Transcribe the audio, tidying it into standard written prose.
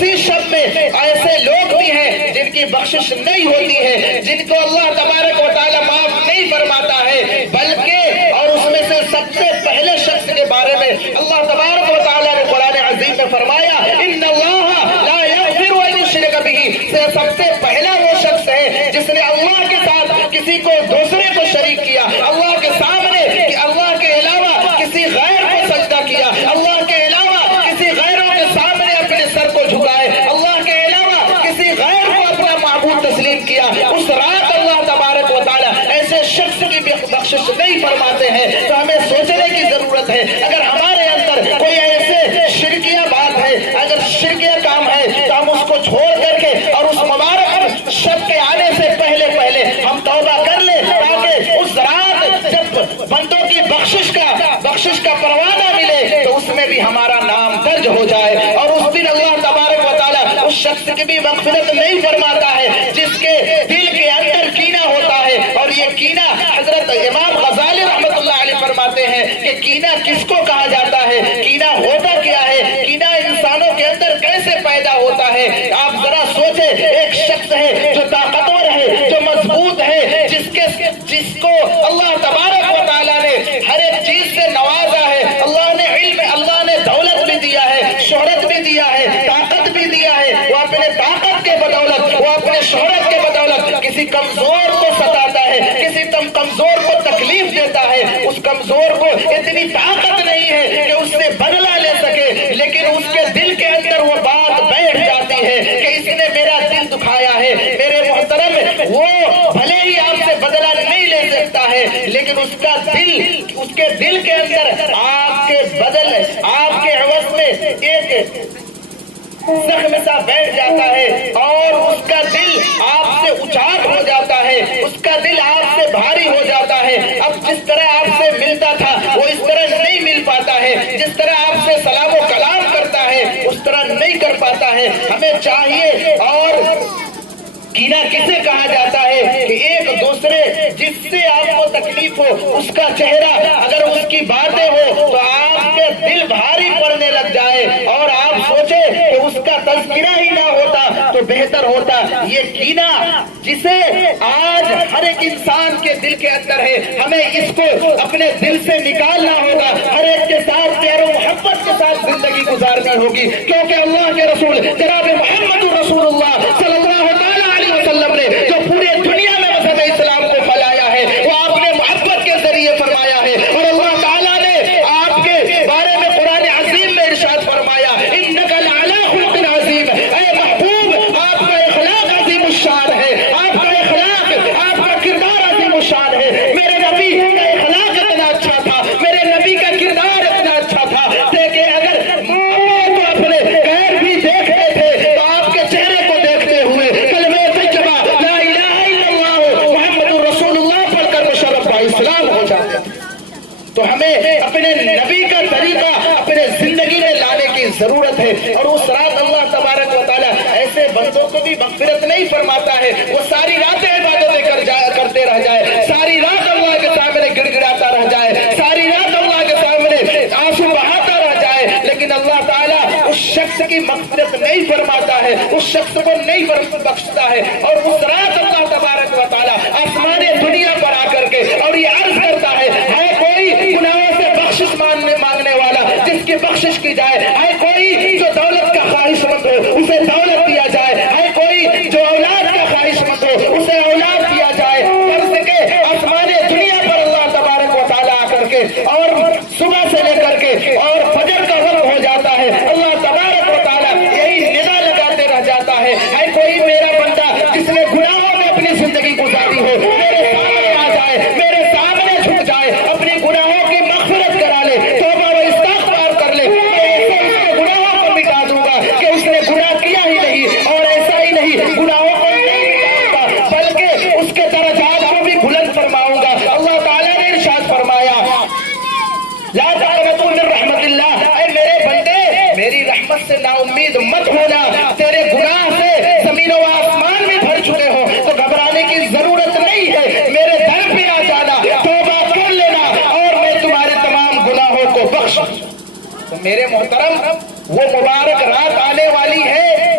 اسی شب میں ایسے لوگ بھی ہیں جن کی بخشش نہیں ہوتی ہے، جن کو اللہ تبارک و تعالیٰ معاف نہیں فرماتا ہے، بلکہ اور اس میں سے سب سے پہلے شخص کے بارے میں اللہ تبارک و تعالیٰ نے قرآن عظیم میں فرمایا ان اللہ لا یغفر ان یشرک بہ، سب سے پہلا وہ شخص ہے جس نے اللہ کے ساتھ کسی کو دوسرے کو شریک کیا، اللہ کے سامنے کہ اللہ کے علاوہ کسی غیر کو سجدہ کیا، اللہ کے علاوہ کسی غیروں کے سامنے اپنے سر کو جھکائے، اللہ کے علاوہ کسی غیر کو اپنا معبود تسلیم کیا، اس رات اللہ تبارک و تعالیٰ ایسے شخص کی بھی بخشش نہیں فرماتے ہیں۔ تو ہمیں سوچنے کی ضرورت ہے، اگر ہمارے اندر کوئی ایسے شرکیہ بات ہے، اگر شرکیہ کام ہے تو ہم اس کو چھوڑ کر کے اور اس مبارک شب کے آنے سے پہلے ہم توبہ کر لیں، تاکہ اس رات جب بندوں کی بخشش کا پروانہ ملے تو اس میں بھی ہمارا نام درج ہو جائے، اور اس دن اللہ تبارک و تعالیٰ اس شخص کی بھی مغفرت نہیں فرماتا ہے جس کے دل کے اندر کینہ ہوتا ہے۔ اور یہ کینہ حضرت امام غزالی رحمۃ اللہ علیہ فرماتے ہیں کہ کینہ کس کو کہا جاتا ہے، کینہ ہوتا کیا ہے، کینہ انسانوں کے اندر کیسے پیدا ہوتا ہے۔ آپ ذرا سوچیں، ایک شخص ہے جو طاقتور ہے، جو مضبوط ہے، جس کو اللہ تبارک و تعالیٰ نے ہر ایک چیز سے نوازا ہے، اللہ نے علم، اللہ نے دولت بھی دیا ہے، شہرت بھی دیا ہے، طاقت بھی دیا ہے، وہ اپنے طاقت کے بدولت، وہ اپنے شہرت کے بدولت کسی کمزور کو ستاتا ہے، کسی کمزور کو تکلیف دیتا ہے، اس کمزور کو اتنی طاقت نہیں ہے کہ اس سے بدلہ لے سکے، لیکن اس کے دل کے اندر وہ بات بیٹھ جاتی ہے کہ اس نے میرا دل دکھایا ہے۔ میرے محترم، وہ بھلے ہی آپ سے بدلہ نہیں لے سکتا ہے، لیکن اس کے دل کے اندر آپ کے عوض میں ایک زخم سا بیٹھ جاتا ہے، اور اس کا دل آپ سے اچاٹ ہو جاتا ہے، اس کا دل آپ سے بھاری ہو جاتا ہے۔ اب جس طرح آپ سے ملتا تھا وہ اس طرح نہیں مل پاتا ہے، جس طرح آپ سے سلام و کلام کرتا ہے اس طرح نہیں کر پاتا ہے۔ ہمیں چاہیے، اور کینہ کسے کہا جاتا ہے کہ ایک دوسرے جس سے آپ کو تکلیف ہو اس کا چہرہ، اگر اس کی باتیں ہو تو آپ کے دل بھاری پڑنے لگ جائے، اور آپ سوچیں کہ اس کا تذکرہ ہی نہ ہوتا تو بہتر ہوتا۔ یہ کینہ جسے آج ہر ایک انسان کے دل کے اندر ہے، ہمیں اس کو اپنے دل سے نکالنا ہوگا، ہر ایک کے ساتھ پیار و محبت کے ساتھ زندگی گزارنی ہوگی، کیونکہ اللہ کے رسول جناب محمد رسول اللہ صلی اللہ علیہ وسلم نے جو پورے دنیا میں مذہب اسلام کو پھیلایا ہے، وہ آپ نے محبت کے ذریعے فرمایا ہے، اور اللہ تعالیٰ نے آپ کے بارے میں قرآن عظیم میں ارشاد فرمایا انک لعلی خلق عظیم، اے محبوب آپ کا اخلاق عظیم الشان ہے، آپ کا اخلاق، آپ کا کردار عظیم الشان ہے۔ میرے نبی کا اخلاق اتنا اچھا تھا، میرے نبی کا کردار اتنا اچھا تھا کہ اگر تو اپنے غیر بھی دیکھتے تھے تو آپ کے چہرے کو دیکھتے ہوئے اسلام ہو جاتے ہیں۔ تو ہمیں اپنے نبی کا طریقہ اپنے زندگی میں لانے کی ضرورت ہے، اور اس رات اللہ تبارک و تعالیٰ ایسے بندوں کو بھی مغفرت نہیں فرماتا ہے، وہ ساری راتیں عبادتیں کرتے رہ جائے، ساری رات اللہ کے سامنے گڑ گڑاتا رہ جائے، ساری رات اللہ کے سامنے آنسو بہاتا رہ جائے، لیکن اللہ تعالیٰ اس شخص کی مغفرت نہیں فرماتا ہے، اس شخص کو نہیں بخشتا ہے۔ اور اس رات اللہ تبارک و تعالیٰ آسمان دنیا پر آ کر کے اور یہ عرض کرتا ہے کوئی گناہوں سے بخشش مانگنے والا جس کی بخشش کی جائے، ہے کوئی جو دولت کا خواہش مند ہو اسے دولت دیا جائے، ہے کوئی جو اولاد کا خواہش مند ہو اسے اولاد دیا جائے۔ فرض کے آسمان دنیا پر اللہ تبارک و تعالیٰ آ کر کے اور صبح سے لے کر کے اور فجر کا وقت ہو جاتا ہے، اللہ تبارک و تعالیٰ یہی ندا لگاتے رہ جاتا ہے کوئی میرا بندہ جس نے گناہوں میں اپنی زندگی گزاری ہو میرے سامنے آ جائے، میرے سامنے جھک جائے، اپنی گناہوں کی مغفرت کرا لے، توبہ و استغفار کر لے، میں ایسے اس کے گناہوں کو مٹا دوں گا کہ اس نے گناہ کیا ہی نہیں، اور ایسا ہی نہیں گناہوں کو نہیں مٹاؤں گا بلکہ اس کے درجات کو بھی بلند فرماؤں گا۔ اللہ تعالیٰ نے ارشاد فرمایا لا تقنطوا من رحمت اللہ، اے میرے بندے میری رحمت سے نا امید مت ہونا، تیرے گناہ سے زمین و آسمان بھی بھر چکے ہو تو گھبرانے کی ضرورت نہیں ہے، میرے در پہ آ جانا، توبہ کر لینا اور میں تمہارے تمام گناہوں کو بخش۔ تو میرے محترم وہ مبارک رات آنے والی ہے